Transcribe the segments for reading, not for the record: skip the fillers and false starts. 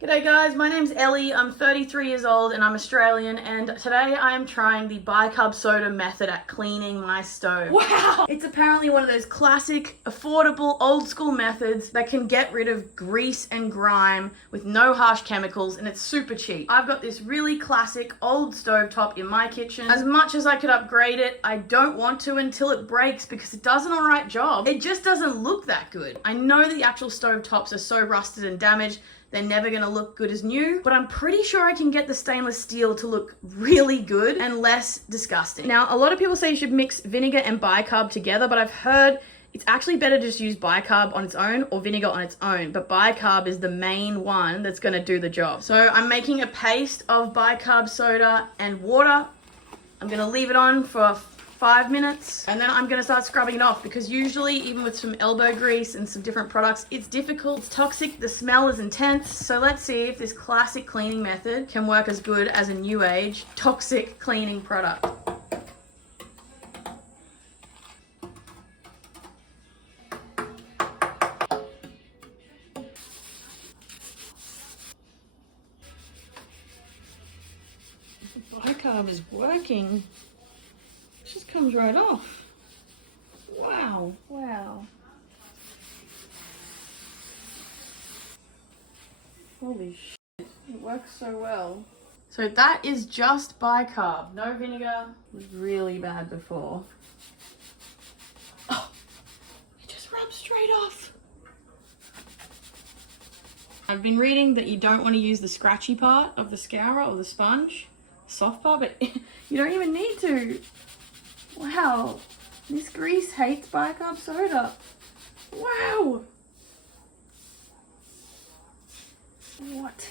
G'day guys, my name's Ellie, I'm 33 years old and I'm Australian, and today I am trying the Bi-Carb soda method at cleaning my stove. Wow! It's apparently one of those classic, affordable, old school methods that can get rid of grease and grime with no harsh chemicals, and it's super cheap. I've got this really classic old stovetop in my kitchen. As much as I could upgrade it, I don't want to until it breaks because it does an alright job. It just doesn't look that good. I know the actual stovetops are so rusted and damaged, they're never gonna look good as new, but I'm pretty sure I can get the stainless steel to look really good and less disgusting. Now, a lot of people say you should mix vinegar and bicarb together, but I've heard it's actually better to just use bicarb on its own or vinegar on its own, but bicarb is the main one that's gonna do the job. So I'm making a paste of bicarb soda and water. I'm gonna leave it on for 5 minutes, and then I'm gonna start scrubbing it off, because usually, even with some elbow grease and some different products, it's difficult, it's toxic, the smell is intense. So let's see if this classic cleaning method can work as good as a new age toxic cleaning product. The bicarb is working. Just comes right off. Wow. Wow. Holy shit. It works so well. So that is just bicarb. No vinegar. It was really bad before. Oh, it just rubs straight off. I've been reading that you don't want to use the scratchy part of the scourer or the sponge, soft part, but you don't even need to. Wow, this grease hates bicarb soda. Wow. What?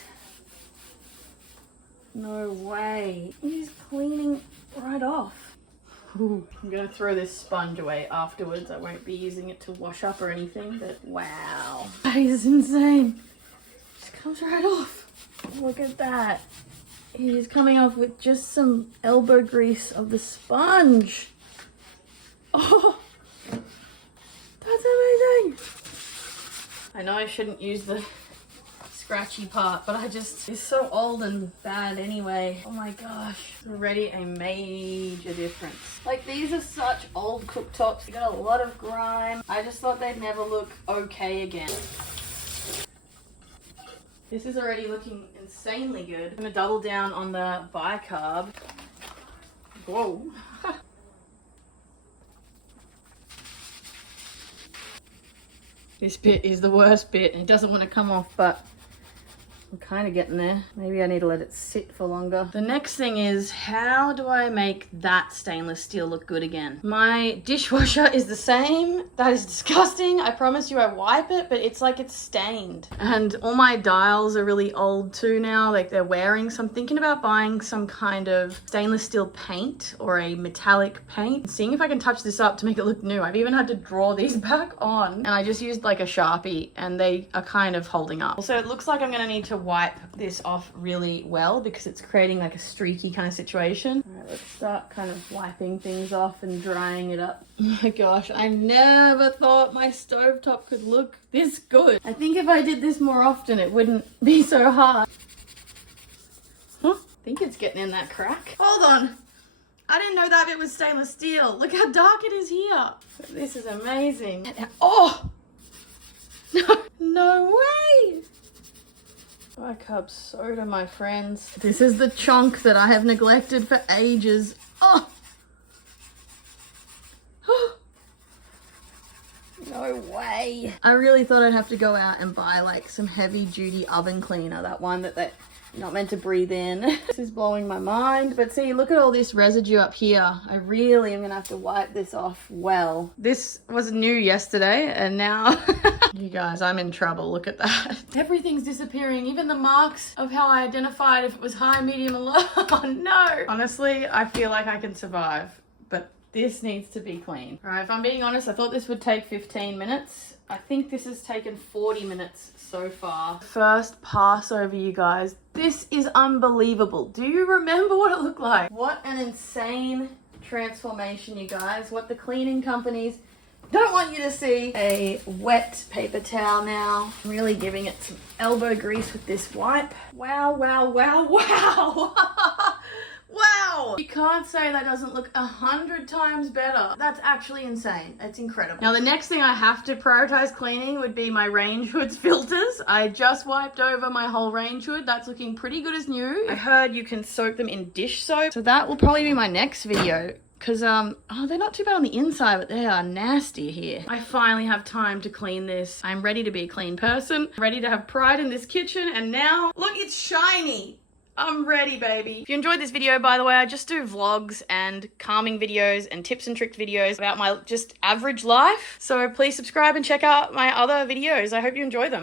No way. It is cleaning right off. Ooh, I'm gonna throw this sponge away afterwards. I won't be using it to wash up or anything, but wow. That is insane. It just comes right off. Look at that. It is coming off with just some elbow grease of the sponge. Oh, that's amazing. I know I shouldn't use the scratchy part, but it's so old and bad anyway. Oh my gosh, it's already a major difference. Like, these are such old cooktops. They got a lot of grime. I just thought they'd never look okay again. This is already looking insanely good. I'm gonna double down on the bicarb. Whoa. This bit is the worst bit, and it doesn't want to come off, but I'm kind of getting there. Maybe I need to let it sit for longer. The next thing is, how do I make that stainless steel look good again? My dishwasher is the same. That is disgusting. I promise you I wipe it, but it's like it's stained. And all my dials are really old too now, like they're wearing. So I'm thinking about buying some kind of stainless steel paint or a metallic paint, seeing if I can touch this up to make it look new. I've even had to draw these back on, and I just used like a Sharpie, and they are kind of holding up. So it looks like I'm gonna need to wipe this off really well, because it's creating like a streaky kind of situation. All right, let's start kind of wiping things off and drying it up. Oh my gosh, I never thought my stovetop could look this good. I think if I did this more often, it wouldn't be so hard. Huh? I think it's getting in that crack. Hold on. I didn't know that it was stainless steel. Look how dark it is here. This is amazing. Oh! No way! Bicarb soda, my friends. This is the chunk that I have neglected for ages. Oh! No way. I really thought I'd have to go out and buy like some heavy duty oven cleaner, that one that they're not meant to breathe in. This is blowing my mind, but see, look at all this residue up here. I really am gonna have to wipe this off well. This was new yesterday, and now you guys, I'm in trouble. Look at that. Everything's disappearing, even the marks of how I identified if it was high, medium, or low. Oh no. Honestly, I feel like I can survive, but this needs to be clean. All right, if I'm being honest, I thought this would take 15 minutes. I think this has taken 40 minutes so far. First pass over, you guys. This is unbelievable. Do you remember what it looked like? What an insane transformation, you guys. What the cleaning companies Don't want you to see a wet paper towel now. I'm really giving it some elbow grease with this wipe. Wow, wow, wow, wow. Wow! You can't say that doesn't look 100 times better. That's actually insane. It's incredible. Now the next thing I have to prioritize cleaning would be my range hood's filters. I just wiped over my whole range hood. That's looking pretty good as new. I heard you can soak them in dish soap. So that will probably be my next video. Because, oh, they're not too bad on the inside, but they are nasty here. I finally have time to clean this. I'm ready to be a clean person. Ready to have pride in this kitchen. And now, look, it's shiny. I'm ready, baby. If you enjoyed this video, by the way, I just do vlogs and calming videos and tips and tricks videos about my just average life. So please subscribe and check out my other videos. I hope you enjoy them.